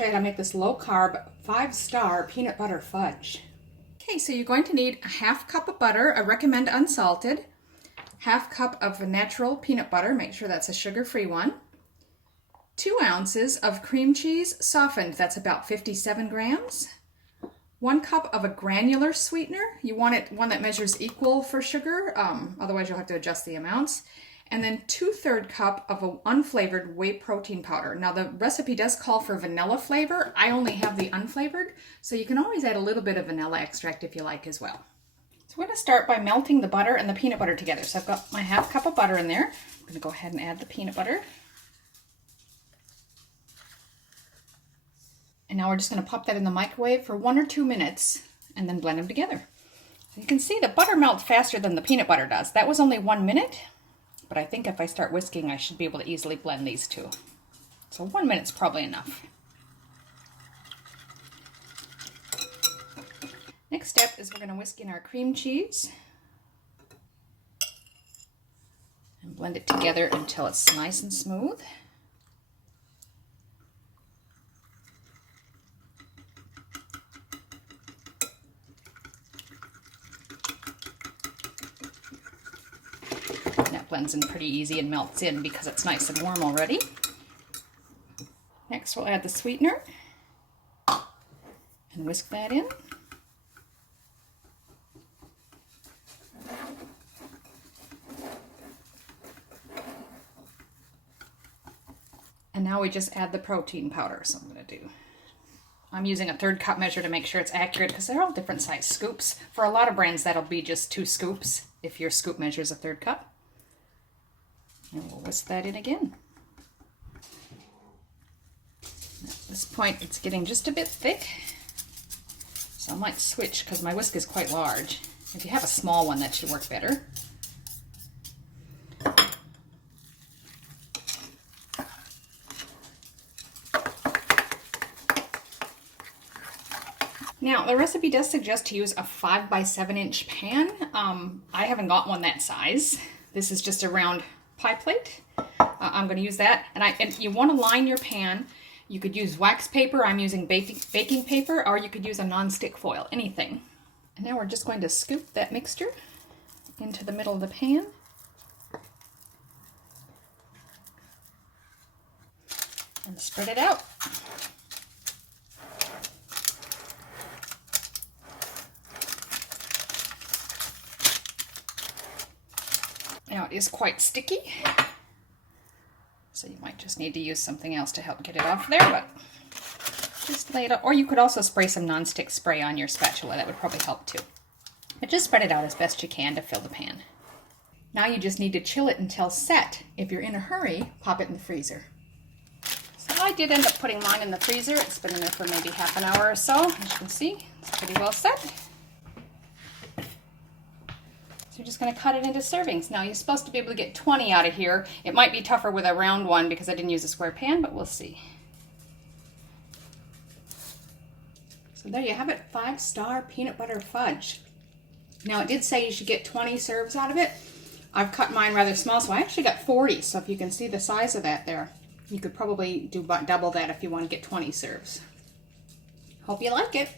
show you how to make this low-carb 5-star peanut butter fudge. Okay, so you're going to need a half cup of butter. I recommend unsalted. Half cup of natural peanut butter. Make sure that's a sugar-free one. 2 ounces of cream cheese softened. That's about 57 grams. 1 cup of a granular sweetener. You want it one that measures equal for sugar, otherwise you'll have to adjust the amounts. And then 2/3 cup of an unflavored whey protein powder. Now the recipe does call for vanilla flavor. I only have the unflavored, so you can always add a little bit of vanilla extract if you like as well. So we're going to start by melting the butter and the peanut butter together. So I've got my half cup of butter in there. I'm going to go ahead and add the peanut butter. And now we're just going to pop that in the microwave for 1 or 2 minutes and then blend them together. So you can see the butter melts faster than the peanut butter does. That was only 1 minute, but I think if I start whisking, I should be able to easily blend these two. So 1 minute's probably enough. Next step is we're going to whisk in our cream cheese and blend it together until it's nice and smooth. That blends in pretty easy and melts in because it's nice and warm already. Next we'll add the sweetener and whisk that in. And now we just add the protein powder. So I'm using a 1/3 cup measure to make sure it's accurate because they're all different size scoops. For a lot of brands that'll be just 2 scoops if your scoop measure is a 1/3 cup. And we'll whisk that in again. At this point it's getting just a bit thick, so I might switch because my whisk is quite large. If you have a small one, that should work better. Now, the recipe does suggest to use a 5 by 7 inch pan. I haven't got one that size. This is just a round pie plate. I'm going to use that. And you want to line your pan. You could use wax paper. I'm using baking paper, or you could use a nonstick foil, anything. And now we're just going to scoop that mixture into the middle of the pan. And spread it out. Now it is quite sticky, so you might just need to use something else to help get it off there, but just lay it up. Or you could also spray some nonstick spray on your spatula. That would probably help too. But just spread it out as best you can to fill the pan. Now you just need to chill it until set. If you're in a hurry, pop it in the freezer. So I did end up putting mine in the freezer. It's been in there for maybe half an hour or so. As you can see, it's pretty well set. You're just going to cut it into servings. Now you're supposed to be able to get 20 out of here. It might be tougher with a round one because I didn't use a square pan, but we'll see. So there you have it, 5-star peanut butter fudge. Now it did say you should get 20 serves out of it. I've cut mine rather small, so I actually got 40. So if you can see the size of that there, you could probably do about double that if you want to get 20 serves. Hope you like it.